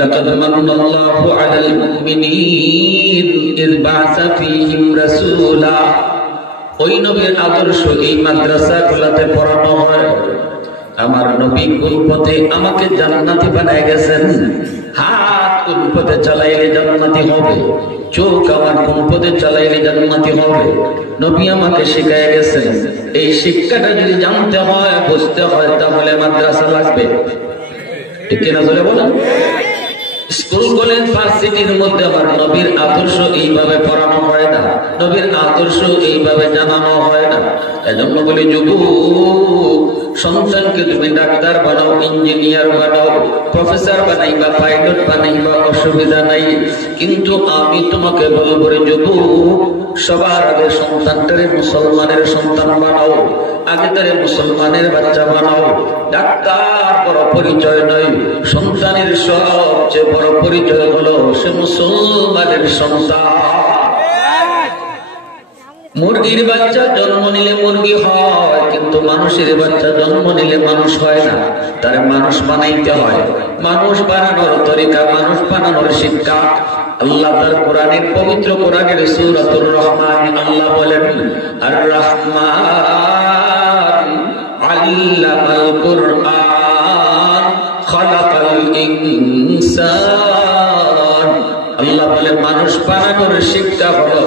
লাকাদ মান্নাল্লাহু আলাল মুমিনিন ইয বা'সা ফীহিম রাসূলা। ওই নবীর আদর্শ এই মাদ্রাসাগুলোতে পড়ানো হয়। আমার নবী কোন পথে আমাকে জান্নাতি বানায় গেছেন, হাত কোন পথে চালাইলে জান্নাতি হবে, চোখ আমার কোন পথে চালাইলে জান্নাতি হবে, নবী আমাকে শিখায় গেছেন। এই শিক্ষাটা যদি জানতে হয়, বুঝতে হয়, তাহলে মাদ্রাসা লাগবে। ঠিক কিনা জোরে বলেন? স্কুল কলেজ ভার্সিটির মধ্যে আমার নবীর আদর্শ এইভাবে পড়ানো হয় না, নবীর আদর্শ এইভাবে জানানো হয় না। এজন্য বলি, যুবক সন্তানকে তুমি ডাক্তার বানাও, ইঞ্জিনিয়ার বানাও, প্রফেসর বানাইবা, পাইলট বানাইবা, অসুবিধা নাই। কিন্তু আমি তোমাকে বলবো রে যুবক, সবার আগে সন্তানটারে মুসলমানের সন্তান বানাও, আগে তারে মুসলমানের বাচ্চা বানাও। ডাক্তার বড় পরিচয় নয়, সন্তানের সবচেয়ে বড় পরিচয় হলো সে মুসলমানের সন্তান। মুরগির বাচ্চা জন্ম নিলে মুরগি হয়, কিন্তু মানুষের বাচ্চা জন্ম নিলে মানুষ হয় না, তারে মানুষ বানাইতে হয়। মানুষ বানানোর তরিকা, মানুষ বানানোর শিক্ষা আল্লাহ তার কোরআনের পবিত্র কোরআনের সূরাতুর রহমান আল্লাহ বলেন, আর রহমান আল্লামাল কুরআন খালাকাল ইনসান। আল্লাহ বলেন মানুষ বানানোর শিক্ষা হলো,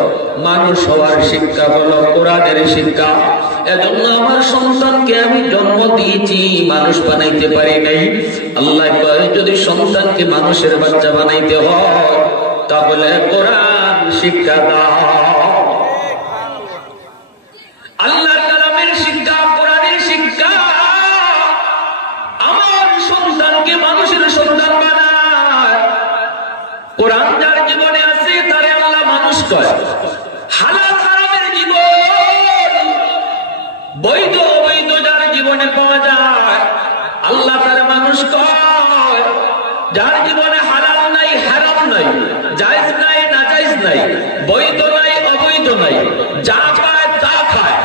মানুষ হওয়ার শিক্ষা হলো কোরআনের শিক্ষা। এজন্য আমার সন্তানকে আমি জন্ম দিয়েছি, মানুষ বানাইতে পারি নাই। আল্লাহ কয়, যদি সন্তানকে মানুষের বাচ্চা বানাইতে হয় তাহলে কোরআন শিক্ষা দাও। আল্লাহর কালামের শিক্ষা, কোরআনের শিক্ষা। আমার সন্তানকে মানুষের সন্তান বানায়। কোরআন যার জীবনে আছে তারে আল্লাহ মানুষ কয়। হালাল হারামের জীবন, বৈধ অবৈধ যার জীবনে পাওয়া যায় আল্লাহ তার মানুষ কয়। যার জীবনে হালাল নাই, হারাম নাই, জায়েজ নাই, নাজায়েজ নাই, বৈধ নাই, অবৈধ নাই, যা পায় তা খায়,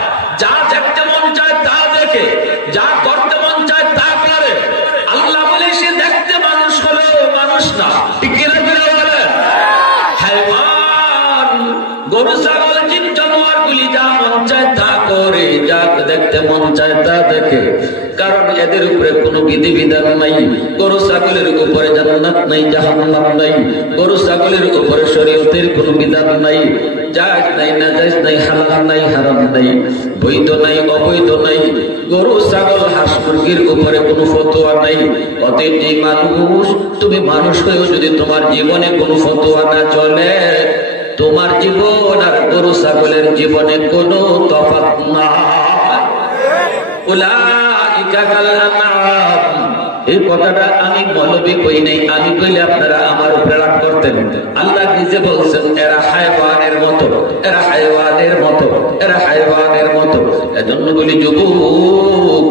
যা দেখতে মন চায় তা দেখে, যা করতে মন চায় তা করে। আল্লাহ বলে সে দেখতে মানুষ হলেও মানুষ না। ঠিক কিনা বলেন? হায়ওয়ান, গরু, ছাগল, জীব জানোয়ার গুলি যা মন চায় তা করে, যা দেখতে মন চায় তা দেখে, কারণ এদের উপরে কোনো বিধিবিধান নাই। গরু ছাগলের উপরে জান্নাত নাই, জাহান্নাম নাই। গরু ছাগলের উপরে শরীয়তের কোনো বিধান নাই, জায়েজ নাই, নাজায়েজ নাই, হালাল নাই, হারাম নাই, বৈধ নাই, অবৈধ নাই। গরু, ছাগল, হাঁস, মুরগির উপরে কোনো ফতোয়া নাই। অতএব এই মানুষ, তুমি মানুষ হয়েও যদি তোমার জীবনে কোনো ফতোয়া না চলে, তোমার জীবন আর গরু ছাগলের জীবনে কোনো তফাৎ না। এই কথাটা আমি মৌলবী কই নাই, আমি কইলে আপনারা আমার উপরে রাগ করতেন। আল্লাহ নিজে বলছেন, এরা হায়ওয়ানের মতো, এরা হায়ওয়ানের মতো, এরা হায়ওয়ানের মতো। এজন্য বলি যুবক,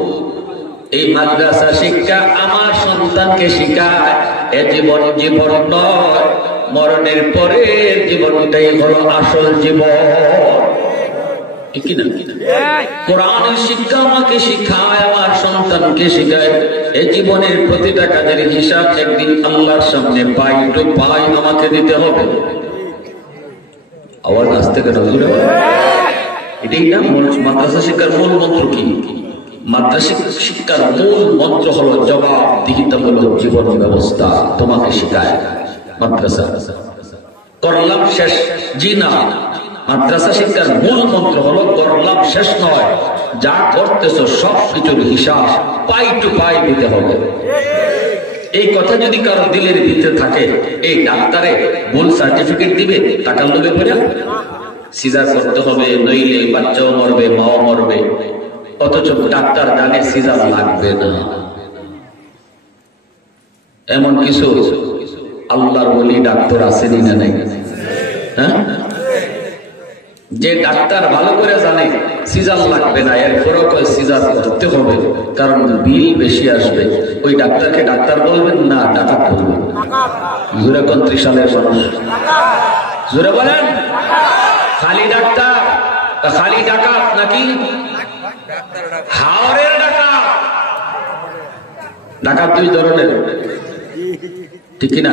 এই মাদ্রাসা শিক্ষা আমার সন্তানকে শিখায়। এ জীবন জীবন নয়, মরণের পরের জীবনটাই হলো আসল জীবন। কোরআনের শিক্ষা আমাকে শিখায়, আমার সন্তানকে শিখায়। এই জীবনের প্রতিটা কাজের হিসাব একদিন আল্লাহর সামনে পাই টু পাই আমাকে দিতে হবে। আবার আসতে কেন? এটাই না মাদ্রাসা শিক্ষার মূল মন্ত্র। কি মাদ্রাসা শিক্ষার মূল মন্ত্র হলো জবাবদিহিতামূলক জীবন ব্যবস্থা তোমাকে শিখায় মাদ্রাসা। করলাম শেষ? জি না, মাদ্রাসা শিক্ষার মূল মন্ত্র হলো করলাম শেষ নয়, যা করতেছো সব কিছুর হিসাব পাই টু পাই দিতে হবে। এই কথা যদি কারো দিলের ভিতরে থাকে, এই ডাক্তারে ভুল সার্টিফিকেট দিবে টাকা লোভে পড়ে, সিজার করতে হবে, নইলে বাচ্চাও মরবে, মাও মরবে। অথচ ডাক্তার জানে সিজার লাগবে না। এমন কিছু আল্লাহর ওলি ডাক্তার আসেনি না নাই? হ্যাঁ, যে ডাক্তার ভালো করে জানে সিজার লাগবে না, এরপরও কয় সিজার করতে হবে কারণ বিল বেশি আসবে, ওই ডাক্তারকে ডাক্তার বলবেন না ডাকাত বলবেন? জোরে ৩৫ সালের মানুষ জোরে বলেন, খালি ডাক্তার খালি ডাকাত নাকি হাওরের ডাকাত? ডাকাত দুই ধরনের, ঠিক কিনা?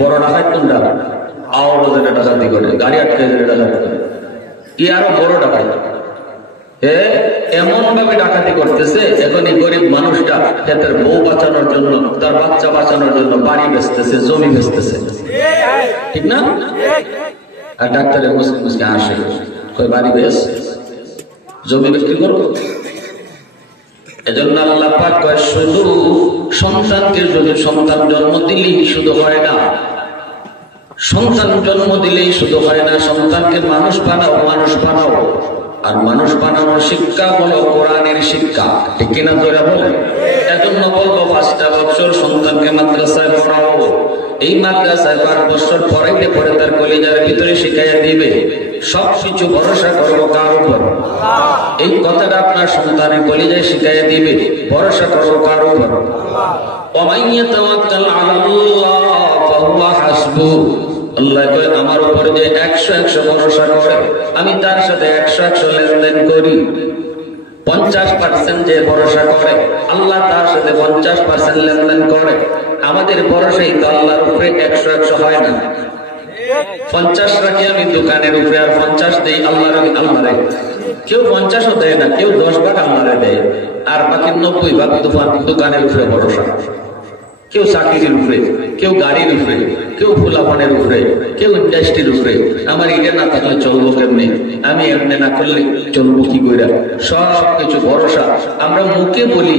বড় ডাকাত কোনটা? আওয়াজ ডাকাতি করে, গাড়ি আটকে ডাকাতি করে। কি আরো বড় ডাকাত এমন ভাবে ডাকাতি করতেছে, এখন এই গরিব মানুষটা তার বউ বাঁচানোর জন্য, তার বাচ্চা বাঁচানোর জন্য বাড়ি বেচতেছে, জমি বেচতেছে, ঠিক না? আর ডাক্তারের মুসকে মুসকে আসে, কই বাড়ি বেচ, জমি বিক্রি করো। এজন্য আল্লাহ পাক কয় শুধু সন্তানকে যদি সন্তান জন্ম দিলেই শুধু হয় না, সন্তান জন্ম দিলেই শুধু হয় না, সন্তানকে মানুষ বানাও, মানুষ বানাও। আর মানুষ বানানোর শিক্ষা হলো কোরআনের শিক্ষা, ঠিক কিনা তোরা বলে? এজন্য বলবো 5টা বছর সন্তানকে মাদ্রাসায় পড়াও। এই মাদ্রাসায় 5 বছর পড়াইতে পরে তার কলিজার ভিতরে শিখাইয়া দিবে সবকিছু ভরসা করবো কার উপর? এই কথাটা আপনার সন্তানের কলিজায় শিখাইয়া দিবে ভরসা করবো কার উপর? আল্লাহ কয় আমার উপরে যে 100 ভরসা করে আমি তার সাথে 100 লেনদেন করি। 50% যে ভরসা করে আল্লাহ তার সাথে 50% লেনদেন করে। আমাদের ভরসাই তো আল্লাহর উপরে 100 হয় না। 50 রাখি আমি দোকানের উপরে, আর 50 দেই আল্লাহরে। কেউ 50ও দেয় না, কেউ 10 ভাগ আল্লাহরে দেয়, আর বাকি 90 ভাগ দোকানের উপরে ভরসা। কেউ চাকরির উপরে, কেউ গাড়ির উপরে, কেউ ফুলাফানের উপরে, কেউ ইন্ডাস্ট্রির উপরে। আমার এটা না থাকলে চলবো কেমনি, আমি এমনি না করলে চলবো কি করে? সবকিছু ভরসা আমরা মুখে বলি,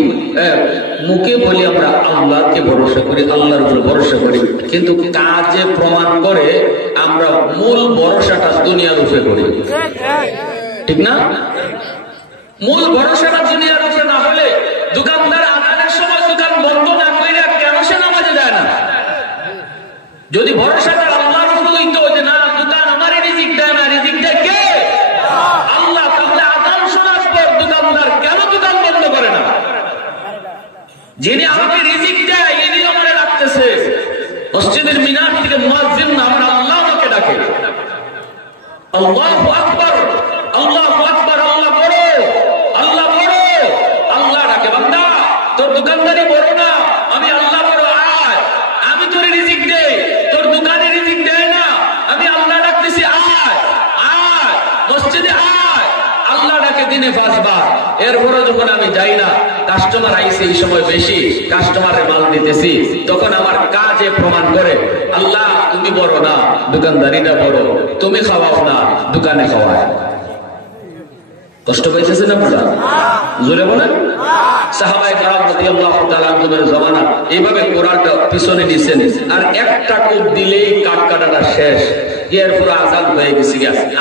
আমরা আল্লাহকে ভরসা করি, আল্লাহর উপরে ভরসা করি, কিন্তু কাজে প্রমাণ করে আমরা মূল ভরসাটা দুনিয়ার উপরে করি, ঠিক না? মূল ভরসাটা দুনিয়ার উপরে না হলে দোকানদার আদানের সময় দোকান বন্ধ না করে কেন সে নামাজে দেয় না? যদি ভরসাটা আল্লাহর উপর হইতো যে না দোকান আমারই রিজিক দেয় না, রিজিক দেয় কে? আল্লাহ, তাহলে আযান শোনার পর দোকানদার কেন দোকান বন্ধ করে না? যিনি আমাকে রিজিক দেয় ইনি আমারে রাখতেছে। মসজিদের মিনার থেকে মুয়াজ্জিন না, আমার আল্লাহ আমাকে ডাকে, আল্লাহু আকবার, আল্লাহু আকবার, আল্লাহ বড়, আল্লাহ বড়। আল্লাহ ডাকে, বান্দা তোর দোকানদারি বড় না, আমি আল্লাহ বড়, আয় আমি তোর রিজিক দেই, তোর দোকানে রিজিক দেয় না, আমি আল্লাহ ডাকতেছি, আয় আয় মসজিদে আয়। আল্লাহ ডাকে দিনে 5 বার। এরপরে যখন আমি যাই না, কাস্টমার আইছে এই সময় বেশি, কাস্টমারে মাল দিতেছি, তখন আমার কাজে প্রমাণ করে আল্লাহ তুমি বড় না, দোকানদারিটা বড়, তুমি খাওয়াও না, দোকানে খাওয়ায়। কষ্ট পাইতেছেন আপনারা? জোরে বলেন। সাহাবায়ে কেরাম রাদিয়াল্লাহু তাআলা আনহুদের জামানা এইভাবে কোরআনটা পিছনে নিছেন, আর একটা কূপ দিলেই কাট কাটাটা শেষ। এরপর আযান হয়ে গেছে,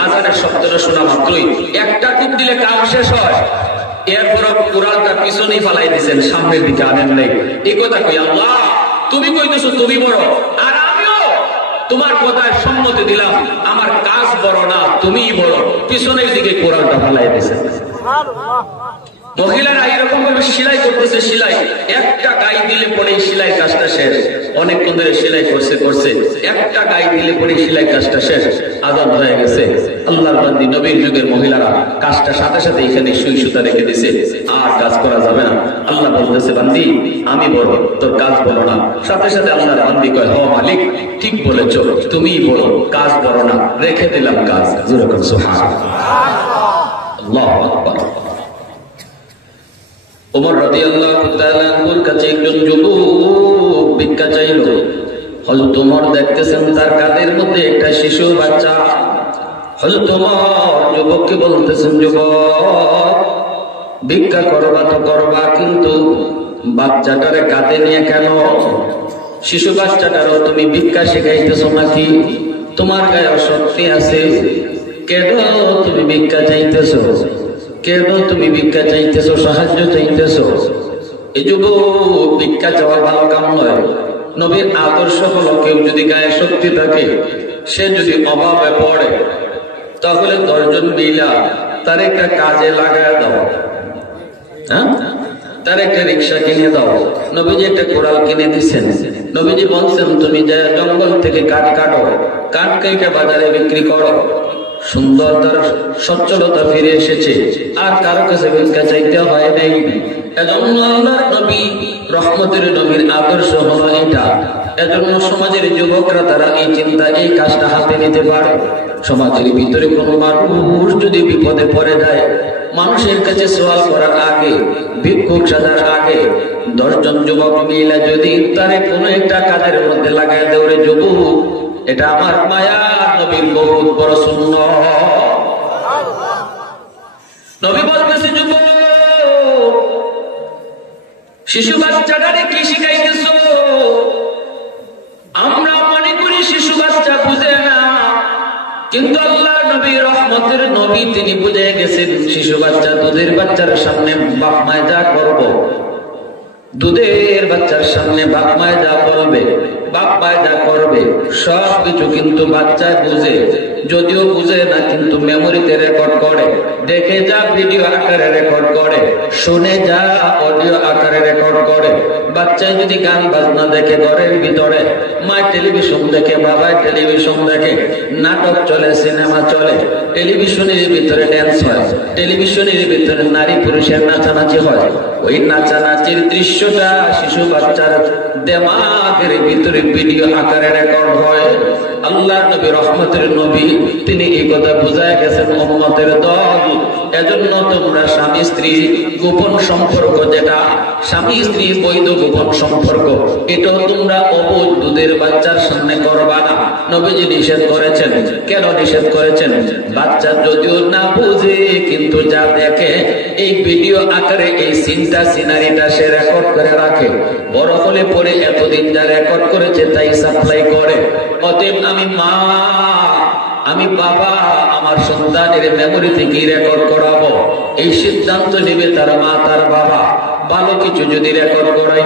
আযানের শব্দটা শোনা মাত্রই একটা কূপ দিলে কাজ শেষ হয়। এরপর কোরআনটা পিছনেই ফালাই দিয়েছেন, সামনের দিকে আনেন নাই। এই কথা কই আল্লাহ তুমি কইতেছো তুমি বড়, আর আমিও তোমার কথায় সম্মতি দিলাম, আমার কাজ বড় না, তুমিই বড়। পিছনের দিকে কোরআনটা ফালাই দিয়েছেন। মহিলারা এরকম ভাবে সেলাই করতেছে, সেলাই একটা গাই দিলে পরে সেলাই কাজটা শেষ। অনেকক্ষণ ধরে সেলাই করছে, একটা গাই দিলে পরে সেলাই কাজটা শেষ। আযান হয়ে গেছে। আল্লাহর বান্দি নবীর যুগের মহিলারা কাজটা সাথে সাথে এখানে সুই সুতা রেখে দিছে, আর কাজ করা যাবে না। আল্লাহ বলতেছে বান্দি আমি বড়, তোর কাজ বড় না। সাথে সাথে আল্লাহর বান্দি কয় হ মালিক ঠিক বলেছো, তুমিই বড়, কাজ বড় না, রেখে দিলাম কাজ। যেরকম সুবহানাল্লাহ, আল্লাহু আকবার। ওমর রাদিয়াল্লাহু তাআলা আনহুর কাছে একজন যুবক ভিক্ষা চাইল। হযরত ওমর দেখতেছেন তার কাঁধের মধ্যে একটা শিশু বাচ্চা। হযরত ওমর যুবককে বলতেছেন, যুবক ভিক্ষা করবা তো করবা, কিন্তু বাচ্চাটারে কাঁধে নিয়ে কেন? শিশু বাচ্চাটারও তুমি ভিক্ষা শিখাইতেছো নাকি? তোমার গায়ে শক্তি আছে, কেন তুমি ভিক্ষা চাইতেছো? কেন তুমি ভিক্ষা চাইতেছো, সাহায্য চাইতেছো? এই যুবক ভিক্ষা চাওয়া ভালো কাম নয়। নবীর আদর্শ হলো কেউ যদি গায়ে শক্তি থাকে, সে যদি অভাবে পড়ে, তাহলে 10 জন মিলা তার একটা কাজে লাগায় দাও, হ্যাঁ, তার একটা রিক্সা কিনে দাও। নবীজি একটা কোড়াল কিনে দিচ্ছেন। নবীজি বলছেন তুমি যা জঙ্গল থেকে কাঠ কাটো, কাঠ কেটে বাজারে বিক্রি করো। সুন্দর তার সচ্ছলতা ফিরে এসেছে, আর কারো কাছে ভিক্ষা চাইতে হয় নাই। এজন্য আল্লাহর নবী রহমতের নবীর আদর্শ হলো এটা। এজন্য সমাজের যুবকরা তারা এই চিন্তা এই কাজটা হাতে নিতে পারে। সমাজের ভিতরে কোনো মানুষ যদি বিপদে পড়ে যায়, মানুষের কাছে সওয়াল করার আগে, ভিক্ষুক সাজার আগে 10 জন যুবক মিলে যদি তারে কোনো একটা কাজের মধ্যে লাগাই দেওরে যুবক, এটা আমার মায়া নবীর বহুত বড় সুন্নাত। নবী বলতেছে, যুবক শিশু বাচ্চাটারে কি শিখাইতেছো? আমরা মনে করি শিশু বাচ্চা বুঝে না, কিন্তু আল্লাহ নবী রহমতের নবী তিনি বুঝে গেছেন শিশু বাচ্চা দুধের বাচ্চার সামনে বাপ মায় যা করবো, দুধের বাচ্চার সামনে বাপ মায় যা বলবে, বাপ মায় যা করবে সবকিছু কিন্তু বাচ্চায় বুঝে। যদিও বুঝে না কিন্তু মেমোরিতে রেকর্ড করে, দেখে যা ভিডিও আকারে রেকর্ড করে, শুনে যা অডিও আকারে রেকর্ড করে। বাচ্চায় যদি গান বাজনা দেখে ঘরের ভিতরে, মা টেলিভিশন দেখে, বাবায় টেলিভিশন দেখে, নাটক চলে, সিনেমা চলে, টেলিভিশনের ভিতরে ড্যান্স হয়, টেলিভিশনের ভিতরে নারী পুরুষের নাচানাচি হয়, ওই নাচানাচির দৃশ্যটা শিশু বাচ্চার দেমাগের ভিতরে ভিডিও আকারে রেকর্ড হয়। আল্লাহ নবী রহমতের নবী তিনি এই কথা বুঝায় গেছেন উম্মতের দল। এজন্য তোমরা স্বামী স্ত্রী গোপন সম্পর্ক, যেটা স্বামী স্ত্রী বৈধ গোপন সম্পর্ক, এটাও তোমরা অবুঝ দুধের বাচ্চার সামনে করবা না। নবীজি নিষেধ করেছেন। কেন নিষেধ করেছেন? বাচ্চা যদিও না বুঝে কিন্তু যা দেখে এই ভিডিও আকারে এই সিনটা সিনারিটা সে রেকর্ড করে রাখে। বড় হলে পরে এতদিন যা রেকর্ড করেছে তাই সাপ্লাই করে। অতএব আমি মা, আমি বাবা, আমার সন্তানের মেমোরিতে কি রেকর্ড করাবো, এই সিদ্ধান্ত নেবে তার মা তার বাবা। ভালো কিছু যদি রেকর্ড করাই,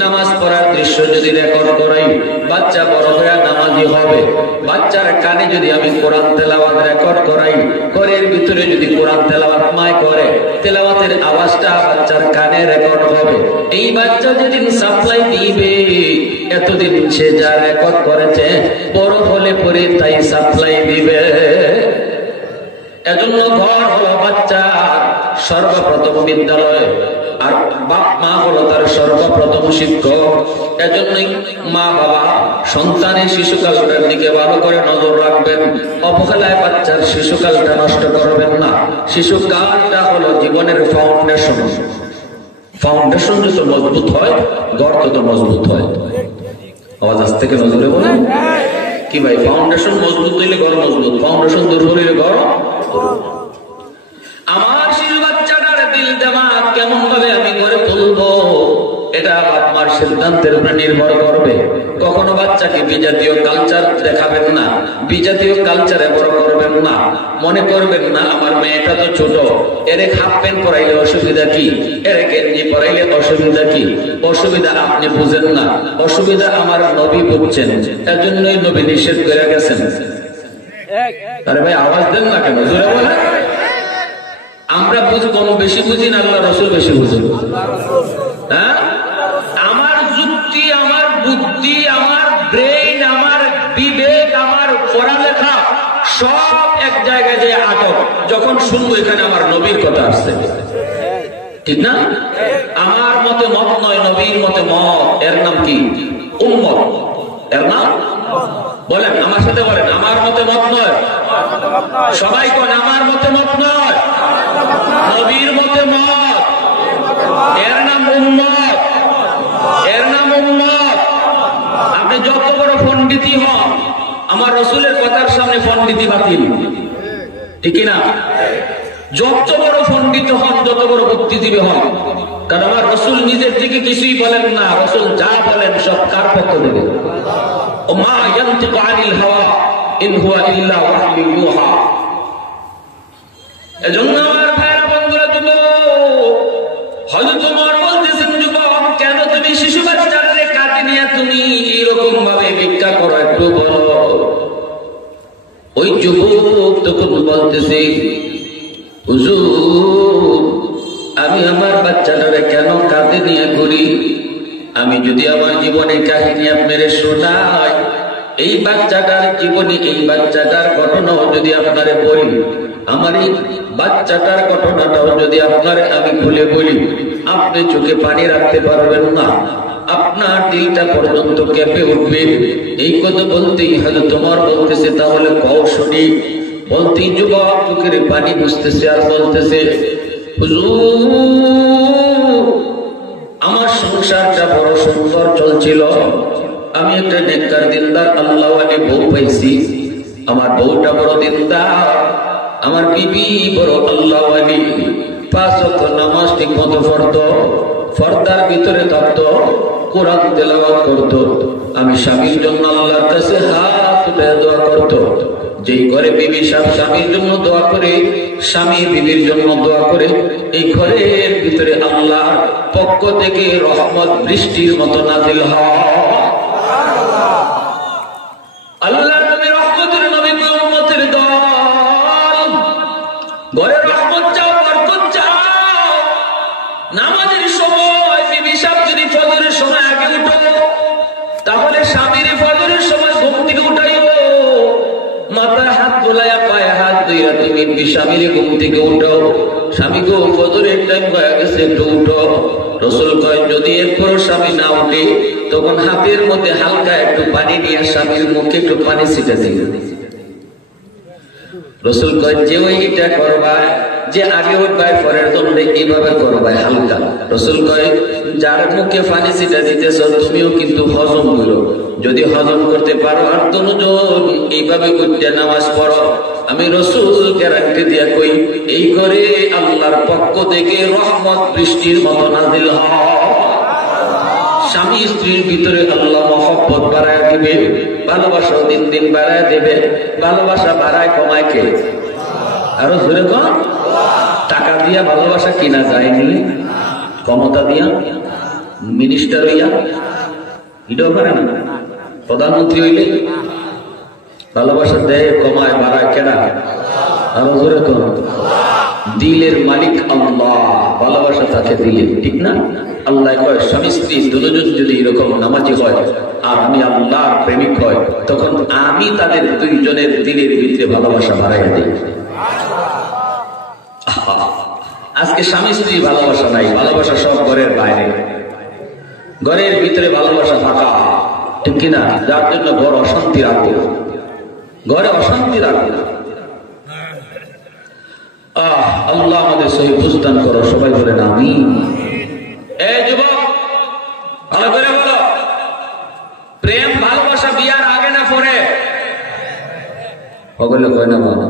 নামাজ পড়ার দৃশ্য যদি রেকর্ড করাই, বাচ্চা বড় হয়ে নামাজি হবে। বাচ্চার কানে যদি আমি কোরআন তেলাওয়াত রেকর্ড করাই, ঘরের ভিতরে যদি কোরআন তেলাওয়াত মায় করে, তেলাওয়াতের আওয়াজটা বাচ্চার কানে রেকর্ড হবে। এই বাচ্চা যেদিন সাপ্লাই দিবে, এতদিন সে যা রেকর্ড করেছে বড় হলে পরে তাই সাপ্লাই দিবে। এজন্য ঘর হলো বাচ্চার সর্বপ্রথম বিদ্যালয়, আর বাপ মা হলো তার সর্বপ্রথম শিক্ষক। এজন্যই মা বাবা সন্তানের শিশুকালটার দিকে ভালো করে নজর রাখবেন। অবহেলায় বাচ্চার শিশুকালটা নষ্ট করবেন না। শিশুকালটা হলো জীবনের ফাউন্ডেশন। ফাউন্ডেশন যত মজবুত হয়, ঘর তত মজবুত হয়। আওয়াজ আজ থেকে নজরে বলেন কি ভাই? ফাউন্ডেশন মজবুত হইলে ঘর মজবুত, ফাউন্ডেশন দুর্বল হইলে ঘর। আমার শিশু বাচ্চাটার দিল দেমাগ কেমন ভাবে আমি ঘরে তুলবো, এটা বাপ মার সিদ্ধান্তের উপরে নির্ভর করবে। কখনো বাচ্চাকে বিজাতীয় কালচার দেখাবেন না, বিজাতীয় কালচারে বড় করবেন না। মনে করবেন না আমার মেয়েটা তো ছোট, এর হাফ প্যান্ট পরাইলে অসুবিধা কি, এর গেঞ্জি পরাইলে অসুবিধা কি? অসুবিধা আপনি বুঝেন না, অসুবিধা আমার নবী বুঝছেন। এর জন্যই নবী নিষেধ করে গেছেন। আরে ভাই আওয়াজ দেন না কেন? জোরে বলেন। আমরা বুঝি কম বেশি বুঝি না, আল্লাহ রাসূল বেশি বুঝেন। হ্যাঁ, আমার যুক্তি, আমার বুদ্ধি, আমার ব্রেইন, আমার বিবেক, আমার পড়ালেখা সব এক জায়গায় যে আটক যখন শুনবো এখানে আমার নবীর কথা আসছে, ঠিক না? আমার মতে মত নয়, নবীর মতে মত। এর নাম কি? উম্মত। এর নাম বলেন, আমার সাথে বলেন, আমার মতে মত নয়। সবাই কোন আমার মতে মত নয়, নবীর মতে মত। এর নাম উম্মত, এর নাম উম্মত। আপনি যত বড় পণ্ডিতই হন, আমার রাসূলের কথার সামনে পণ্ডিতি বাতিল, ঠিক না? যত বড় পণ্ডিত হন, যত বড় বুদ্ধিজীবী হন, কারণ আমার রাসূল নিজের থেকে কিছুই বলেন না। রাসূল যা বলেন সব কার পক্ষ থেকে? ওমা ইয়ানতিকু আনিল হাওয়া ইন হুয়া ইল্লা ওয়াহয়ুন ইউহা। এজন্য আমার ভাইরা বন্ধুরা, হযরত ওমর বলতেছেন, যুবক কেন তুমি শিশু বাচ্চাদের কাঁধে নিয়ে তুমি এরকম ভাবে ভিক্ষা করো, একটু বলো। ওই যুবক তখন বলতেছে, হুজুর আমি আমার বাচ্চাটারে কেন কাঁধে নিয়ে ঘুরি? আমি যদি আমার জীবনের কাহিনী আপনারে শোনাই, এই বাচ্চাটার জীবনী, এই বাচ্চাটার ঘটনাও যদি আপনারে বলি, আমার এই বাচ্চাটার ঘটনাটাও যদি আপনারে আমি খুলে বলি, আপনি চোখে পানি রাখতে পারবেন না, আপনার দিলটা পর্যন্ত কেঁপে উঠবে। এই কথা বলতেই হয়তো তোমার বলতেছে, তাহলে কও শুনি। বলতেই যুবক চোখের পানি বুঝতেছে আর বলতেছে, হুজুর আমার সংসারটা বড় সুন্দর চলছিল, আমি একটা নেককার দিনদার আল্লাহওয়ালি বউ পাইছি, আমার বউটা বড় দিনদার, আমার বিবি বড় আল্লাহওয়ালি, 5 ওয়াক্ত নামাজ ঠিক মতো পড়তো, পর্দার ভিতরে থাকতো, কোরআন তেলাওয়াত করতো, আমি স্বামীর জন্য আল্লাহর কাছে হাত উঠে দোয়া করতো। যেই ঘরে বিবি স্বামীর জন্য দোয়া করে, স্বামী বিবির জন্য দোয়া করে, এই ঘরের ভিতরে আল্লাহর পক্ষ থেকে রহমত বৃষ্টির মতো নাজিল হয়। আল্লাহ নবী রহমতের নবী, উম্মতের দল, ঘরে রহমত চাও, বরকত চাও, নামাজের সময় বিবি সাহেব যদি ফজরের সময় আগে উঠো, তাহলে স্বামীর ফজরের সময় ঘুম থেকে উঠাইও, মাথায় হাত তোলাইয়া পায়ে হাত ধইরা তুমি স্বামীর ঘুম থেকে উঠো, স্বামী গো ফজরের টাইম হয়ে গেছে, একটু উঠো। রাসূল কয় যদি এরপরও স্বামী না উঠে, তখন হাতের মধ্যে হালকা একটু পানি নিয়ে স্বামীর মুখে একটু পানি ছিটা দিবে। রাসূল কয় যে ওইটা করবা, যে আগে উঠবাই পরের দণ্ডে এইভাবে করবাই হালকা। রাসূল কয় যার মুখে পানি ছিটা দিতেছ তুমিও কিন্তু হজম করো, যদি হজম করতে পারো আর দুজন এইভাবে উঠতে নামাজ পড়ো, আমি রাসূল গ্যারান্টি দিয়া কই এই করে আল্লাহর পক্ষ থেকে রহমত বৃষ্টির মতো নাজিল হয়। স্বামী স্ত্রীর ভিতরে আল্লাহ মহব্বত বাড়ায় দিবে, ভালোবাসা দিন দিন বাড়ায় দেবে। ভালোবাসা বাড়ায় কমায় কে? আরো জোরে কম। টাকা দিয়া ভালোবাসা কিনা যায়নি, ক্ষমতা দিয়া, মিনিস্টার হইয়া এটাও পারে না। প্রধানমন্ত্রী হইলে ভালোবাসা দেয়, কমায়, বাড়ায় কেনা? আরো জোরে কম। দিলের মালিক আল্লাহ, ভালোবাসা তাকে দিলে, ঠিক না? আল্লাহ কয় স্বামী স্ত্রী দুজন যদি এরকম নামাজি হয় আর আমি আল্লাহর প্রেমিক হয়, তখন আমি তাদের দুইজনের দিলের ভিতরে ভালোবাসা বাড়াইয়া দিই। আজকে স্বামী স্ত্রী ভালোবাসা নাই, ভালোবাসা সব ঘরের বাইরে, ঘরের ভিতরে ভালোবাসা ফাঁকা, ঠিক কিনা? যার জন্য ঘর অশান্তি রাখবে, ঘরে অশান্তি রাখবে। আল্লাহ আমাদের সহি বুঝদান করো, সবাই বলেন আমিন। এই যুবক ভালো করে বলো, প্রেম ভালোবাসা বিয়ার আগে না পরে? ওগুলো কয় না বলো,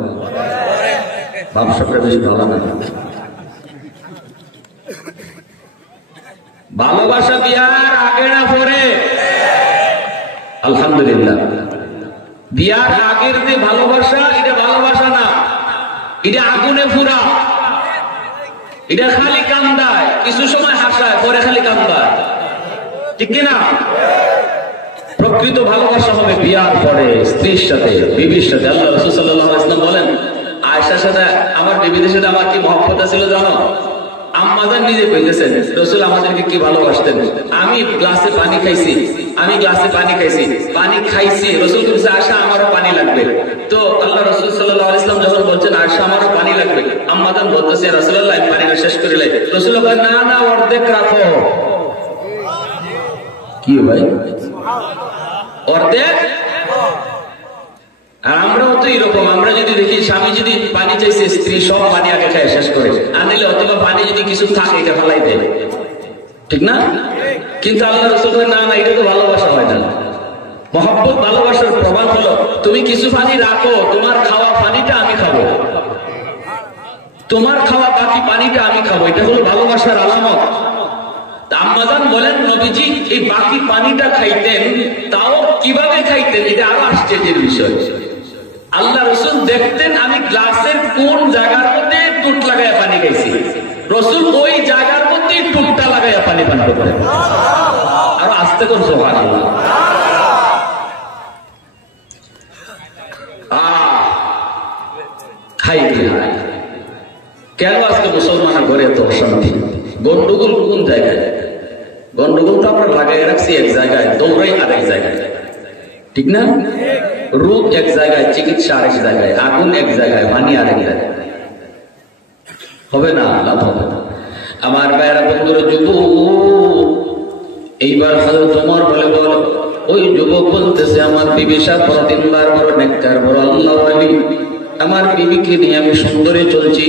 ব্যবসাটা বেশি ভালো না। ভালোবাসা বিয়ার আগে না পরে? আলহামদুলিল্লাহ। বিয়ার আগের যে ভালোবাসা, এটা ভালোবাসা না, এটা আগুনে পুরা, এটা খালি কান্দায়, কিছু সময় হাসায়, পরে খালি কান্দায়, ঠিক কিনা? প্রকৃত ভালোবাসা হবে বিয়ার পরে, স্ত্রীর সাথে, বিবির সাথে। আল্লাহ রাসূল সাল্লাল্লাহু আলাইহি ওয়াসাল্লাম বলেন, আয়েশার সাথে আমার বিবিদের সাথে আমার কি মহব্বত ছিল জানো? আম্মাজান নিজে কইতেছেন, রাসূল আমাদেরকে কি ভালোবাসতেন। আমি গ্লাসে পানি খাইছি, পানি খাইছি, রাসূল বলছে আয়েশা আমারও পানি লাগবে। তো আল্লাহ রাসূল সাল্লাল্লাহু আলাইহি ওয়াসাল্লাম যখন বলছেন আয়েশা আমারও পানি লাগবে, আম্মাজান বলতেছে রাসূলুল্লাহ পানিটা শেষ করে লাই। রাসূল বলেন না অর্ধেক রাখো। কি ভাই? অর্ধেক? আর আমরাও তো এরকম, আমরা যদি দেখি স্বামী যদি পানি চাইছে, স্ত্রী সব পানি আগে খায় শেষ করে, আনিলে অথবা পানি যদি কিছু থাকে এটা ফেলাই দেয়, ঠিক না? কিন্তু আল্লাহ রাসূল বলেন না, এটা তো ভালোবাসা হয় না। মহব্বত ভালোবাসার প্রমাণ হলো তুমি কিছু পানি রাখো, তোমার খাওয়া পানিটা আমি খাবো, তোমার খাওয়া বাকি পানিটা আমি খাবো, এটা হলো ভালোবাসার আলামত। আম্মাজান বলেন নবীজি এই বাকি পানিটা খাইতেন, তাও কিভাবে খাইতেন এটা আরো আশ্চর্যের বিষয়। আল্লাহ রাসূল দেখতেন আমি গ্লাসের কোন জায়গার মধ্যে টুট লাগাইয়া পানি খাইছি, রাসূল ওই জায়গার মধ্যে টুটটা লাগাইয়া পানি পান করতেন। আর আস্তে করে সুবহানাল্লাহ। কেন আজকে মুসলমানের ঘরে এত অশান্তি? গন্ডগোল কোন জায়গায়? গন্ডগোল তো আমরা লাগাই রাখছি এক জায়গায়, দৌড়াই আরেক জায়গায়। ঠিক না? রোগ এক জায়গায়, চিকিৎসা আরেক জায়গায়, আগুন এক জায়গায়, পানি আরেক জায়গায়। হবে না, লাভ হবে না। আমার ভাইয়েরা বন্ধুরা, যুবক এইবার হযরত ওমর বলে বল, ওই যুবক বলতেছে আমার বিবি সাহেব বড় দিনদার, বড় নেককার, বড় আল্লাহর ওয়ালি, আমার বিবিকে নিয়ে আমি সুন্দরে চলছি,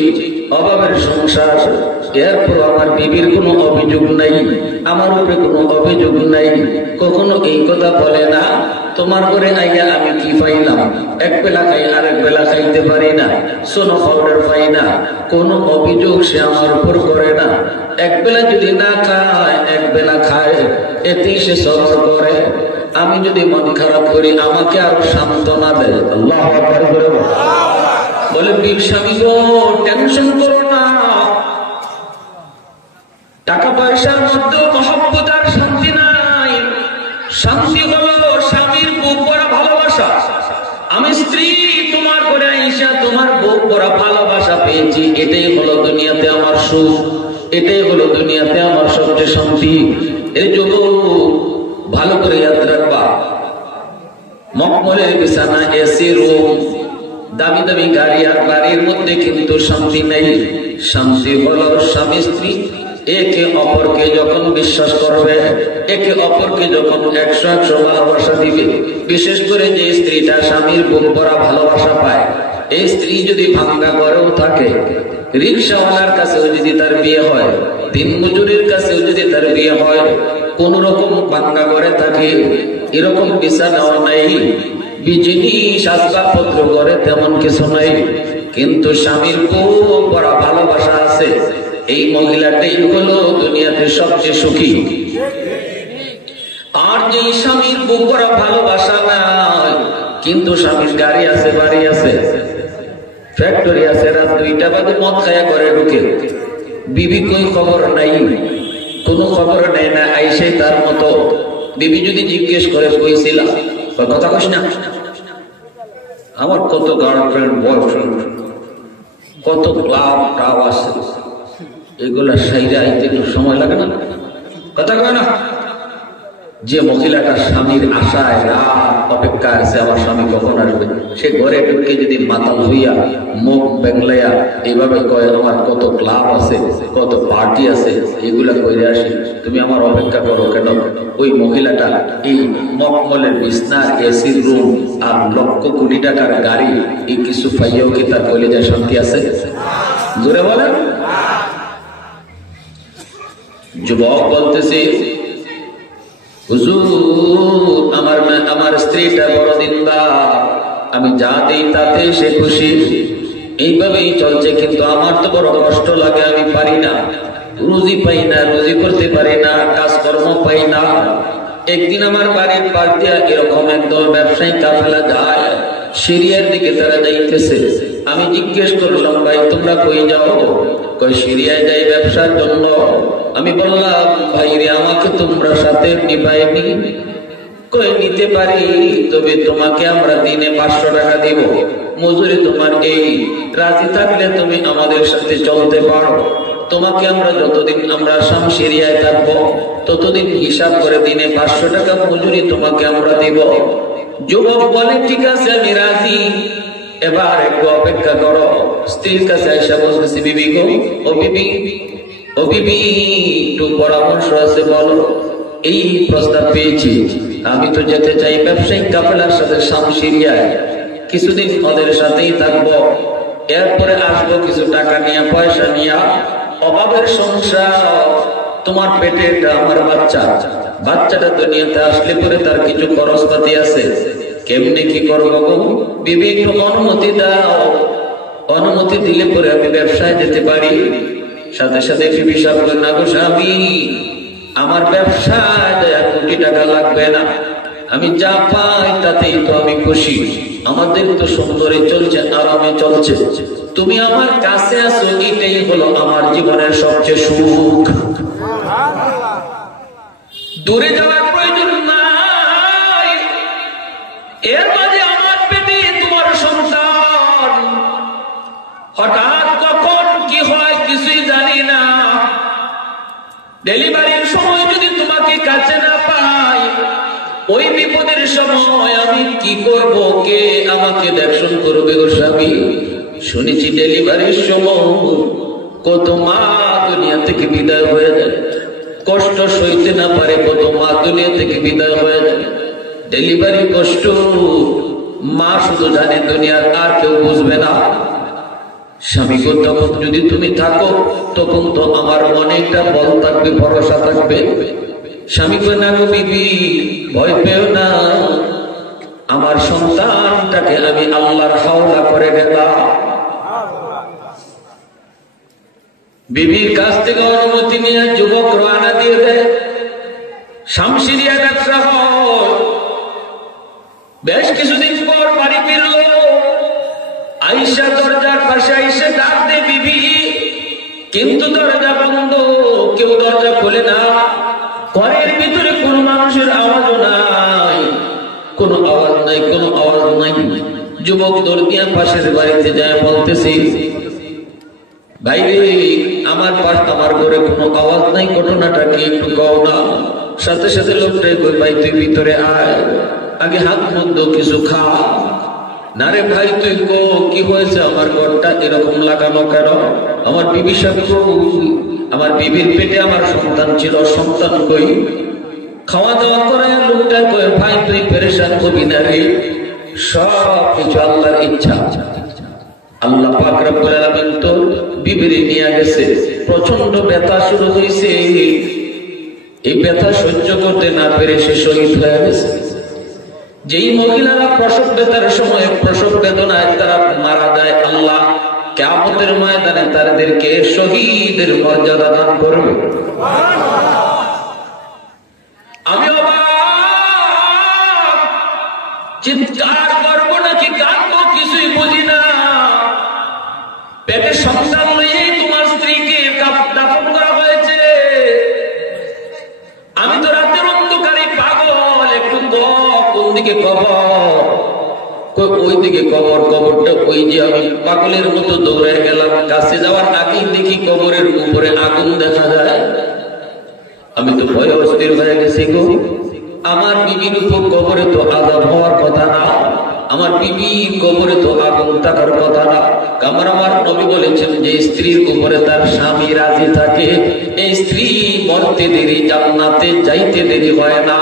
অভাবের সংসার, এরপর আমার বিবির কোনো অভিযোগ নাই, আমার উপরে কোনো অভিযোগ নাই, কখনো এই কথা বলে না তোমার ঘরে আইয়া আমি কি পাইলাম, এক বেলা খাই আরেক বেলা খাইতে পারি না, সোনো পাউডার পাই না, কোনো অভিযোগ সে আমার উপর করে না। এক বেলা যদি না খায় এক বেলা খায়, এতেই সে সবর করে। আমি যদি মন খারাপ করি আমাকে আরো সান্ত্বনা দেয়। আল্লাহু আকবার করে বলে, বীর স্বামী গো টেনশন করো না, টাকা পয়সার মধ্যে মহব্বত আর শান্তি নাই, শান্তি হলো স্বামীর বুক ভরা ভালোবাসা। আমি স্ত্রী তোমার করে আইসা তোমার বুক ভরা ভালোবাসা পেয়েছি, এটাই হলো দুনিয়াতে আমার সুখ, এটাই হলো দুনিয়াতে আমার সবচেয়ে শান্তি। এই যুবক ভালো করে ইয়াদ রাখবা, মখমলের বিছানা, এসি রুম, দামি দামি গাড়ি, আর গাড়ির মধ্যে কিন্তু শান্তি নেই। শান্তি হলো স্বামী স্ত্রী একে অপরকে যখন বিশ্বাস করবে, একে অপরকে যখন 100 ভালোবাসা দিবে। বিশেষ করে যে স্ত্রীটা স্বামীর বুক ভরা ভালোবাসা পায়, এই স্ত্রী যদি ভাঙ্গা করেও থাকে, রিক্সাওয়ালার কাছেও যদি তার বিয়ে হয়, দিনমজুরের কাছেও যদি তার বিয়ে হয়, কোন রকম ভাঙ্গা করে থাকে, এরকম বিছানাও নাই, জিনিস আসবাবপত্র করে তেমন কিছু নাই, কিন্তু স্বামীর বুক ভরা ভালোবাসা আছে, এই মহিলাটাই হলো দুনিয়াতে সবচেয়ে সুখী। আর যে স্বামীর বুক ভরা ভালোবাসা নাই, কিন্তু স্বামীর গাড়ি আছে, বাড়ি আছে, ফ্যাক্টরি আছে, রাত 2টা বাজে মদ খায়া করে ঢুকে, বিবি কই খবর নাই, কোনো খবর নেয় না, আইসে তার মতো। বিবি যদি জিজ্ঞেস করে কইছিল, কথা কইস না, আমার কত গার্লফ্রেন্ড বয়ফ্রেন্ড, কত ক্লাব টাব আছে, এগুলা সাইরে আইতে একটু সময় লাগে না, কথা কয় না। যে মহিলাটা স্বামীর আশায় রাত অপেক্ষা আছে আমার স্বামী কখন আসবে, সে ঘরে ঢুকে যদি মাতাল হইয়া মুখ বেংলাইয়া এইভাবে কয় আমার কত ক্লাব আছে, কত পার্টি আছে, এগুলা কইরে আসি, তুমি আমার অপেক্ষা করো কেন? ওই মহিলাটা এই মখমলের বিছনার, এসির রুম আর লক্ষ কোটি টাকার গাড়ি, এই কিছু পাইয়াও কি তার কলিজায় শান্তি আছে? জোরে বলেন। যুবক বলতেছে, হুজুর আমার স্ত্রীটা বড় দিনদার, আমি যা দিই তাতে সে খুশি, এইভাবেই চলছে, কিন্তু আমার তো বড় কষ্ট লাগে, আমি পারি না, রুজি পাই না, রুজি করতে পারি না, কাজকর্ম পাই না। একদিন আমার বাড়ির পাশ দিয়া এরকম একদল ব্যবসায়ী কাফেলা যায়, সিরিয়ার দিকে তারা যাইতেছে। আমি জিজ্ঞেস করলাম, ভাই তোমরা কই যাও? কই সিরিয়ায় যাই ব্যবসার জন্য। আমি বললাম, ভাই রে আমাকে তোমরা সাথে নিবাইনি? কই নিতে পারি, তবে তোমাকে আমরা দিনে 500 টাকা দিব, মজুরি তোমার এই, রাজি থাকলে তুমি আমাদের সাথে চলতে পারো, তোমাকে আমরা যতদিন আমরা আসাম সিরিয়ায় থাকবো ততদিন হিসাব করে দিনে 500 টাকা মজুরি তোমাকে আমরা দিব। যুবক বলে, ঠিক আছে আমি রাজি, এবার একটু অপেক্ষা করো। স্ত্রীর কাছে এসে বলতেছি, বিবি গো, ও বিবি, ও বিবি, একটু পরামর্শ আছে বলো। এই প্রস্তাব পেয়েছি, আমি তো যেতে চাই ব্যবসায়িক কাফেলার সাথে শাম সিরিয়ায়, কিছুদিন ওদের সাথেই থাকবো, এরপরে আসবো কিছু টাকা নিয়ে, পয়সা নিয়ে, অভাবের সংসার, তোমার পেটে আমার বাচ্চা, বাচ্চাটা দুনিয়াতে আসলে পরে তার কিছু খরচপাতি আছে, কেমনে কি করবো গো? বিবি একটু অনুমতি দাও, অনুমতি দিলে পরে আমি ব্যবসায় যেতে পারি। সাথে সাথে বিবি সাহেব, না গো স্বামী, আমার ব্যবসায় 1 কোটি টাকা লাগবে না, আমি যা পাই তাতেই তো আমি খুশি, আমাদের তো সুন্দরী চলছে, আরামে চলছে, তুমি আমার কাছে আসো, এটাই হলো আমার জীবনের সবচেয়ে সুখ। দূরে যাওয়ার প্রয়োজন নাই, এর মাঝে আমার পেটে তোমার সন্তান, হঠাৎ কখন কি হয় কিছুই জানি না, ডেলিভারির সময় যদি তোমাকে কাছে না পাই, ওই বিপদের সময় আমি কি করব, কে আমাকে দেখশন করবে গো স্বামী? শুনেছি ডেলিভারির সময় কত মা দুনিয়া থেকে বিদায় হয়ে যায়, কষ্ট সইতে না পারে কত মা দুনিয়া থেকে বিদায় হয়ে যায়। ডেলিভারি কষ্ট মা শুধু জানে, দুনিয়ার আর কেউ বুঝবে না। স্বামী গো, তখন যদি তুমি থাকো তখন তো আমার অনেকটা বল থাকবে, ভরসা থাকবে। স্বামী গো, না গো বিবি, ভয় পেও না, আমার সন্তানটাকে আমি আল্লাহর হাওলা করে গেলাম। বিবির কাছ থেকে অনুমতি নিয়ে যুবক রওনা দিয়ে দেয়। শামসিরিয়া ব্যবসা হয়। বেশ কিছুদিন পর বাড়ি ফিরল। আইসা দরজার পাশে আইসে ডাক দে বিবি, কিন্তু দরজা বন্ধ, কেউ দরজা খোলে না। ঘরের ভিতরে কোন মানুষের আওয়াজও নাই, কোনো আওয়াজ নাই, কোনো আওয়াজ নাই। যুবক দৌড় দিয়ে পাশের বাড়িতে যায়, বলতেছি ভাইরে, আমার ঘরে কোনো আওয়াজ নাই, ঘটনাটা কি একটু কও না। সাথে সাথে লোকটাই কই, ভাই তুই ভিতরে আয়, আগে হাত মন্দ কিছু খা। না রে ভাই, তুই কো কি হয়েছে, আমার ঘরটা এরকম লাগানো কেন? আমার বিবি সাহেব, আমার বিবির পেটে আমার সন্তান ছিল, সন্তান কই? খাওয়া দাওয়া করে লোকটাই কই, ভাই তুই পেরেশান হবি না রে, সব কিছু আল্লাহর ইচ্ছা। আল্লাহ পাক রব্বুল আলামিন তো বিবিরে নিয়ে গেছে, প্রচন্ড ব্যথা শুরু হয়েছে। এই ব্যথা সহ্য করতে না পেরে সে শহীদ হয়ে গেছে। যেই মহিলারা প্রসব ব্যথার সময়, প্রসব বেদনায় তারা মারা যায়, আল্লাহ কিয়ামতের ময়দানে তাদেরকে শহীদের মর্যাদা দান করবে। আমি অবাক, চিৎকার করবো নাকি কাঁদবো কিছুই বুঝি না। পেটে সন্তান নিয়েই তোমার স্ত্রীকে দাফন করা হয়েছে। আমি তো রাতের অন্ধকারে পাগল, একটু কোন দিকে কবর? ওই দিকে কবর, কবরটা ওই যে। আমি পাগলের মতো দৌড়ে গেলাম, কাছে যাওয়ার আগেই দেখি কবরের উপরে আগুন দেখা যায়। আমি তো ভয়ে অস্থির হয়ে গেছি গো। আমার বিবির উপর কবরে তো আযাব হওয়ার কথা না, আমার বিবির কবরে তো আগুন থাকার কথা না। আমার নবী বলেছেন যে স্ত্রীর উপরে তার স্বামী রাজি থাকে, এই স্ত্রী মরতে দেরি, জান্নাতে যাইতে দেরি হয় না।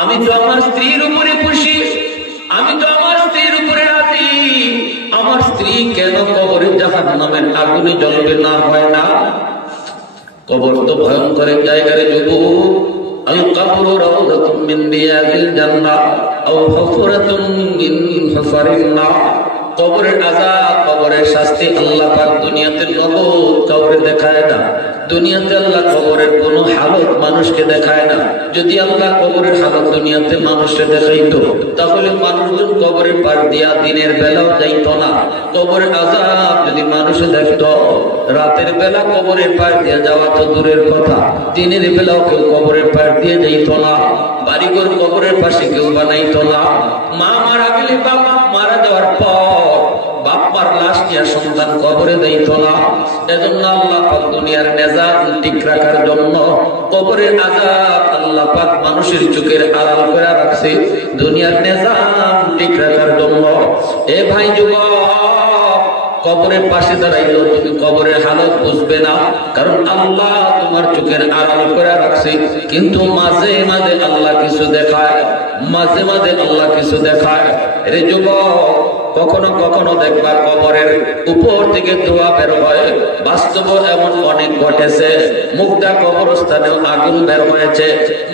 আমি তো আমার স্ত্রীর উপরে খুশি, আমি তো আমার স্ত্রীর উপরে রাজি। আমার স্ত্রী কেন কবরে জাহান্নামের আগুনে জ্বলবে না, হয় না? কবর তো ভয়ঙ্কর জায়গা রে যুবক। আল কবরু রাউযাতুম মিন রিয়াদিল জান্নাহ আও হুফরাতুম মিন হুফারিন নার। কবরের আযাব, কবরের শাস্তি আল্লাহ পাক দুনিয়াতে নগদ কাউরে দেখায় না। দুনিয়াতে আল্লাহ কবরের কোন হালত মানুষকে দেখায় না। যদি আল্লাহ কবরের হালত দুনিয়াতে মানুষকে দেখাইতো, তাহলে মানুষজন কবরের পার দিয়া দিনের বেলাও যাইত না। কবরের আযাব যদি মানুষে দেখত, রাতের বেলা কবরের পার দিয়ে যাওয়া তো দূরের কথা, দিনের বেলাও কেউ কবরের পার দিয়ে যাইত না। বাড়িঘর কবরের পাশে কেউ বানাইত না। মা মারা গেলে, বাবা মারা যাওয়ার পর বাপ্পার লাশ নিয়ে সন্তান কবরে দিত না। এজন্য আল্লাহ পাক দুনিয়ার নিজাম ঠিক রাখার জন্য কবরের আযাব আল্লাহ পাক মানুষের চোখের আড়াল করে রাখছে, দুনিয়ার নিজাম ঠিক রাখার জন্য। এ ভাই যুবক, কবরের পাশে দাঁড়াইলেও তুমি কবরের হালত বুঝবে না, কারণ আল্লাহ তোমার চোখের আড়াল করে রাখছে। কিন্তু মাঝে মাঝে আল্লাহ কিছু দেখায়, মাঝে মাঝে আল্লাহ কিছু দেখায়। রে যুবক, কখনো কখনো দেখবা কবরের উপর থেকে ধোঁয়া বের হয়। বাস্তব এমন অনেক ঘটেছে। মুগদা কবরস্থানেও আগুন বের হয়েছে।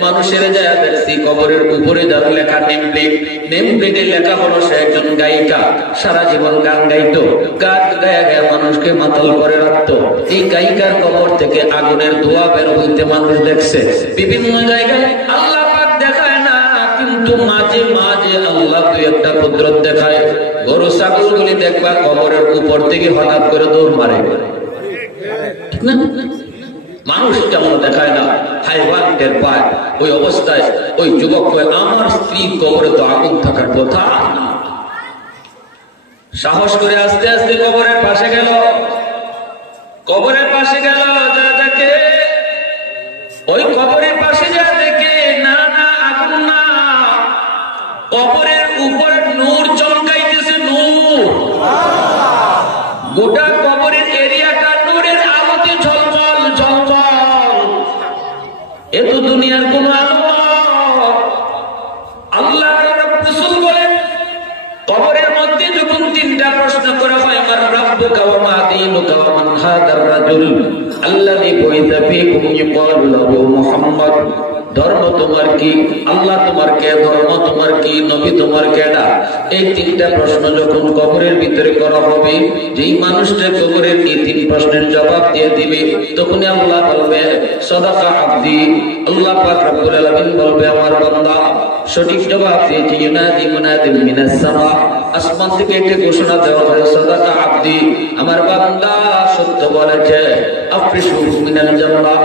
মানুষের যায় দেখছি কবরের উপরে যার লেখা নেমপ্লেট, নেমপ্লেটে লেখা হলো সে একজন গায়িকা, সারা জীবন গান গাইতো, গান গায়ে গায়ে মানুষকে মাতাল করে রাখতো। এই গায়িকার কবর থেকে আগুনের ধোঁয়া বের হইতে মানুষ দেখছে। বিভিন্ন জায়গায় আল্লাহ পাক দেখায় না, কিন্তু মাঝে মাঝে আল্লাহ দুই একটা কুদরত দেখায়। গরু ছাগল গুলি দেখবা কবরের উপর থেকে হঠাৎ করে দৌড় মারে, ঠিক না? মানুষ যেমন দেখায় না, হাইওয়ান টের পায়। ওই অবস্থায় ওই যুবক কয়, আমার স্ত্রী কবরে তো আগুন থাকার কথা। সাহস করে আস্তে আস্তে কবরের পাশে গেল। কবরের পাশে গেল, যা দেখে ওই কবরের পাশে যা দেখে, না না আগুন কবরের উপরে নূর চমকাইতেছে, নূর। গোটা কবরের এরিয়াটা নূরের আলোতে ঝলমল ঝলমল। এ তো দুনিয়ার কোন আলো। আল্লাহ রাসূল বলেন, কবরের মধ্যে যখন তিনটা প্রশ্ন করা হয়, মান রাব্বুকা ওয়া মা দীনুকা ওয়া মান হাদার রাজুল আল্লাযী বুইসা ফীকুম ইউকালু লাহু মুহাম্মদ। ধর্ম তোমার কি, আল্লাহ তোমার কে, ধর্ম তোমার কি, নবী তোমার কেডা। এই তিনটা প্রশ্ন যখন কবরের ভিতরে করা হবে, যেই মানুষটা কবরের এই তিন প্রশ্নের জবাব দিয়ে দিবে, তখনই আল্লাহ বলবে সাদাকা আবদি। আল্লাহ পাক রব্বুল আলামিন বলবে, আমার বান্দা সঠিক জবাব দিয়েছে। ইউনাদি মুনাদিন মিনাস সামা, আসমান থেকে একটা ঘোষণা দেওয়া হয়, সাদাকা আবদি, আমার বান্দা সত্য বলেছে। আফরিশু মিনাল জান্নাহ,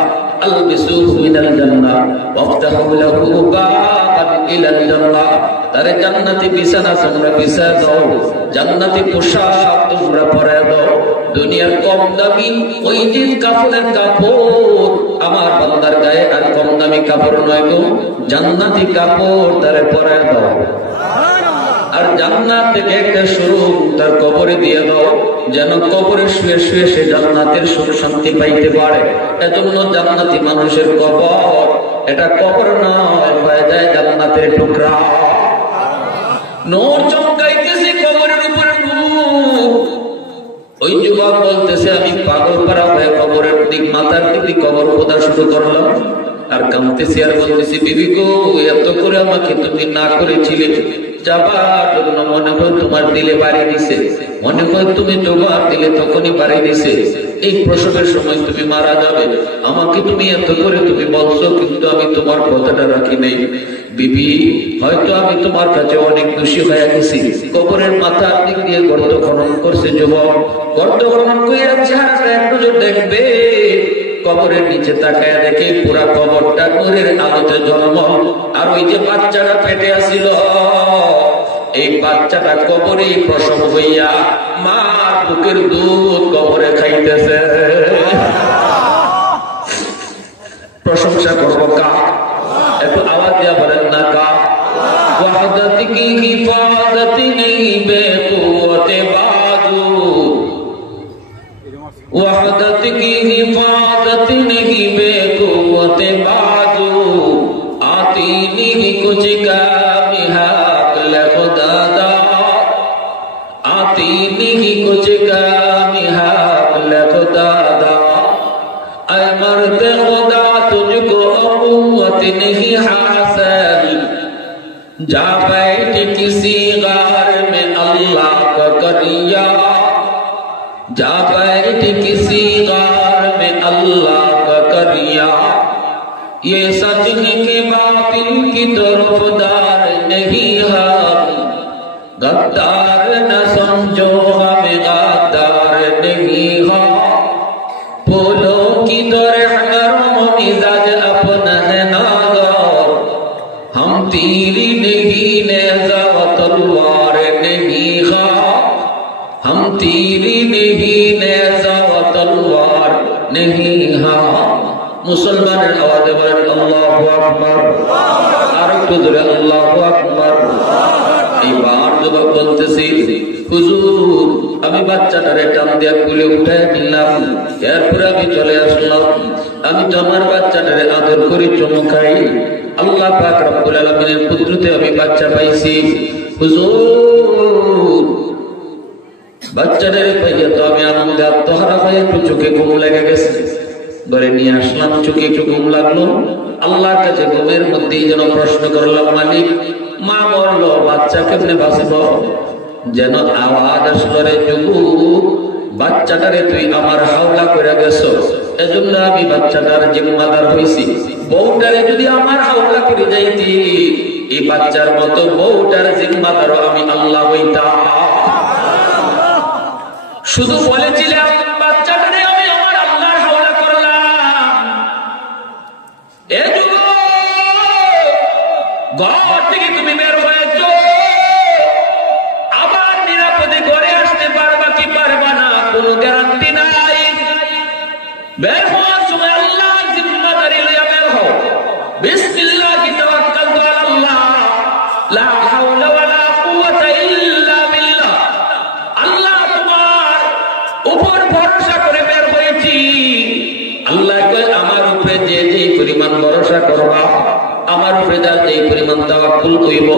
আলবিসুহু মিনাল জান্নাহ, ওয়াফতাহু লাহু বাবান ইলাল জান্নাহ। তারে জান্নাতি বিছানা তোমরা বিছায় দাও, জান্নাতি পোশাক তোমরা পরায় দাও। দুনিয়ার কম দামি ওই দিন কাপড়ের কাপড় আমার বান্দার গায়ে আর কম দামি কাপড় নয় গো, জান্নাতি কাপড় তারে পরায় দাও। আর জান্নাত থেকে একটা শুরু তার কবরে দিয়ে দাও, যেন কবরে শুয়ে শুয়ে সে জান্নাতের সুখ শান্তি পাইতে পারে। এজন্য জান্নাতি মানুষের কবর এটা কবর নয়, হয়ে যায় জান্নাতের টুকরা। নূর চমকাইতেছে কবরের উপরে নূর। ওই যুবক বলতেছে, আমি পাগল পারা হয়ে কবরের দিক, মাথার দিক কবর খোদা শুরু করলাম আর কাঁদতেছি আর বলতেছি, বিবি গো, এত করে আমাকে তুমি না করেছিলে, যাবার জন্য মনে হয় তোমার দিলে বাড়ি দিছে, মনে হয় তুমি জবাব দিলে তখনই বাড়ি দিছে। এই প্রসবের সময় তুমি মারা যাবে, আমাকে তুমি এত করে তুমি বলছো, কিন্তু আমি তোমার কথাটা রাখি নাই। বিবি, হয়তো আমি তোমার কাছে অনেক দোষী হয়ে গেছি। কবরের মাথার দিক দিয়ে গর্ত খনন করছে যুবক, গর্ত খনন করে চেহারাটা এক নজর দেখবে। কবরের নিচে তাকায় দেখে পুরা কবরটা নূরের আলোতে ঝলমল। আর ওই যে বাচ্চাটা পেটে আসিল, এই বাচ্চাটা কবরে প্রসব হইয়া মার বুকের দুধ কবরে খাইতেছে। প্রশংসা করবো কা? একটু আওয়াজ দিয়া বলেন না কা? ওয়াহদত কি হিফাজত নেই বেকুওয়াতে বাজু, वहदत की हिफाजत नहीं बेकुवते बाजू, आती नहीं कुछ काम हक लखदादा, आती नहीं कुछ काम हक लखदादा। ऐ मर्द खुदा तुझको अक़ुव्वत नहीं हासिल, जा बैठ किसी गार में अल्लाह का करिया, जा बैठ किसी गार में अल्लाह का करिया। ये सच है कि बातिल की तरफदार नहीं हम, गद्दार न समझो हमें गद्दार नहीं हम। फूलों की तरह नरम मिजाज अपना है नादार, हम तीरी नहीं नेज़ा व तलवार नहीं हम, हम तीरी नहीं नेज़ा व तलवार नहीं हम। मुसलमाনের আওয়াজে বলেন আল্লাহু আকবার, আর একটু জোরে আল্লাহু আকবার। এইবার যুবক বলতেছি, হুজুর আমি বাচ্চাটারে টান দিয়া কুলে উঠায় নিলাম, এরপরে আমি চলে আসলাম। আমি তো আমার বাচ্চাটারে আদর করি, চুমু খাই। আল্লাহ পাক রব্বুল আলামিনের কুদরতে আমি বাচ্চা পাইছি। হুজুর বাচ্চাটারে পাইয়া তো আমি আনন্দে আত্মহারা হয়ে একটু চোখে ঘুম লেগে গেছে, ধরে নিয়ে আসলাম, চোখে একটু ঘুম লাগলো। আল্লাহর কাছে ঘুমের মধ্যেই যেন প্রশ্ন করলাম, মালিক মা মরলো, বাচ্চা কেমনে বাঁচব? যেন আওয়াজ আসলো, রে যুবক বাচ্চাটারে তুই আমার হাওলা করে গেছো, এজন্য আমি বাচ্চাটার জিম্মাদার হইছি। বউটারে যদি আমার হাওলা করে যাইতি, এই বাচ্চার মতো বউটার জিম্মাদারও আমি আল্লাহ হইতাম। শুধু বলেছিলাম বাচ্চাটারে আমি আমার আল্লাহর হাওলা করলাম। এ যুবক, ঘর থেকে তুমি বের হয়েছো, আবার নিরাপদে ঘরে আসতে পারবা কি পারবা না কোনো গ্যারান্টি নাই। বের হওয়ার সময় আল্লাহর জিম্মাদারি লইয়া বের হও। বিসমিল্লাহি তাওয়াক্কালতু আলাল্লাহ, লা হাওলা করবা, আমার উপরে যার যে পরিমাণ তাওয়াক্কুল করিব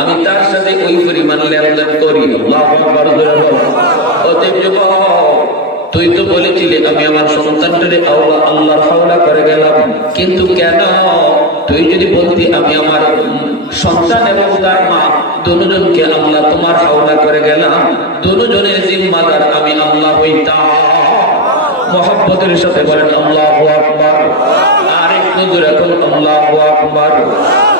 আমি তার সাথে ওই পরিমাণ লেনদেন করি। আল্লাহু আকবার। অতএব যুবক, তুই তো বলেছিলি আমি আমার সন্তানটারে আল্লাহর হাওলা করে গেলাম, কিন্তু কেন তুই যদি বলতি আমি আমার সন্তান এবং তার মা দুজনকে আল্লাহ তোমার হাওলা করে গেলাম, দুজনের জিম্মাদার আমি আল্লাহ হইতাম। মুহাব্বতের সাথে বলেন আল্লাহু আকবার। আর একটু জোরে বলুন আল্লাহু আকবার।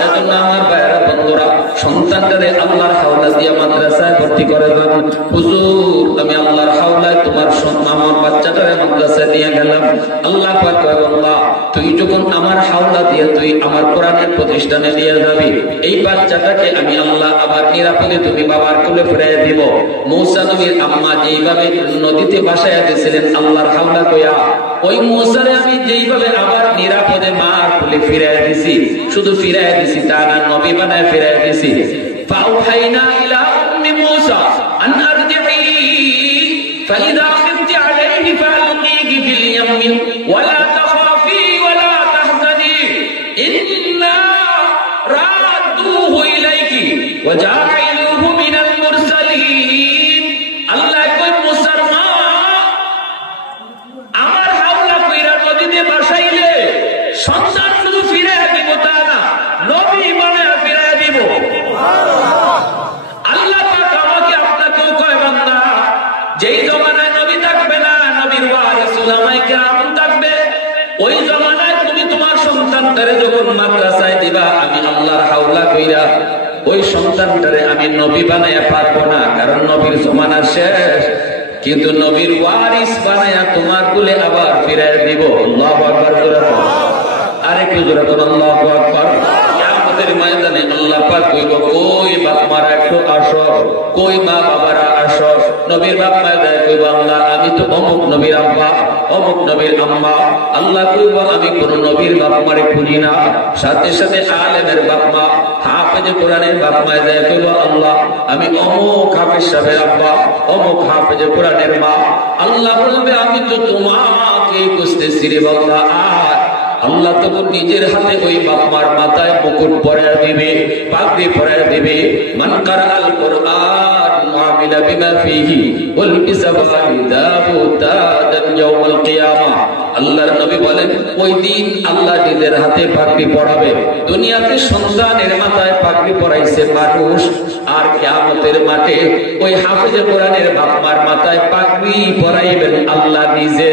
এজন্য আমার ভাইরা বন্ধুরা, সন্তানটারে আল্লাহর হাওলা দিয়ে মাদ্রাসায় ভর্তি করে দেন। হুজুর আমি আল্লাহর হাওলায় তোমার আমার বাচ্চাটারে মাদ্রাসায় নিয়ে গেলাম। আল্লাহ পাক কয় আল্লাহ তুই যখন আমার হাওলা দিয়ে তুই আমার কোরআনের প্রতিষ্ঠানে দিয়ে যাবি, এই বাচ্চাটাকে আমি আল্লাহ আবার নিরাপদে তুমি বাবার কোলে ফিরিয়ে দিব। মূসা নবীর আম্মা যেইভাবে নদীতে ভাসাইয়া দিয়েছিলেন আল্লাহর হাওলা কইয়া, ওই মূসারে আমি যেইভাবে আবার নিরাপদে মার কোলে ফিরিয়ে দিছি, শুধু ফিরিয়ে দিছি তা না, নবী বানায় ফিরিয়ে দিছি। ফাউহাইনা ইলা উম্মি মূসা আন আরজিই ফাইদা খিফতি আলাইহি ফালকিহি ফিল ইয়ামি ওয়ালা তাখাফি ওয়ালা তাহজানি ইন্না রাদুহু ইলাইকি ওয়া জাইলুহু মিনাল মুরসালিন। আল্লাহ কই মূসার মা আমার হাওলা কইরা নদীতে ভাসাইলে সন্তান শুধু ফিরে দিব তা না, নবী বানায় ফিরে দিব। আল্লাহ পাক আমাকে আপনাকেও কয় বান্দা, যেই জমানায় নবী থাকবে না, নবীর ওয়ারিস উলামায়ে কেরাম থাকবে, ওই জমানায় তুমি তোমার সন্তানটারে যখন মাদ্রাসায় দিবা, আমি আল্লাহর হাওলা কইরা ওই সন্তানটারে আমি নবী বানায়া পারবো না, কারণ নবীর জমানা শেষ। কিন্তু নবীর ওয়ারিস বানায়া তোমার কুলে আবার ফিরে দিব। আল্লাহু আকবার। আরেকটু জোরে বলুন আল্লাহু আকবার। কিয়ামতের ময়দানে আল্লাহ পাক কইব, কই বাপ মারা একটু আসো, কই মা বাবারা আসো। নবীর বাপ মা কইব আল্লাহ আমি তো অমুক নবীর আব্বা, অমুক নবীর আম্মা। আল্লাহ কইব আমি কোন নবীর বাপ মারে খুঁজি না। সাথে সাথে আলেমের বাপ মা, হাফেজ কোরআনের বাপ মা কইব আল্লাহ আমি অমুক হাফেজ সাহেবের আব্বা, অমুক হাফেজ কোরআনের মা। আল্লাহ বলবে আমি তো তোমাকে খুঁজতেছি রে বান্দা। আল্লাহ তখন নিজের হাতে ওই বাপমার মাথায় মুকুট পরাইয়া দিবে, পাগড়ি পরাইয়া দিবে। মান কারাআল কুরআন আমিলা বিমা ফিহি ওয়াল বিসাবালিদাহু তাদান ইয়াউমাল কিয়ামাহ। আল্লাহর নবী বলেন ওই দিন আল্লাহ নিজের হাতে পাগড়ি পরাবে। দুনিয়াতে সন্তানের মাথায় পাগড়ি পরাইছে মানুষ, আর কিয়ামতের মাঠে ওই হাফেজ কোরআনের বাপমার মাথায় পাগড়ি পরাইবেন আল্লাহ নিজে।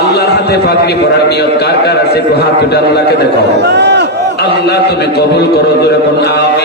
আল্লাহর হাতে পাগড়ি পরার নিয়ত কার কার আছে? হাত উঠে আল্লাহকে দেখাও। আল্লাহ তুমি কবুল করো, জোরে বলুন আমিন।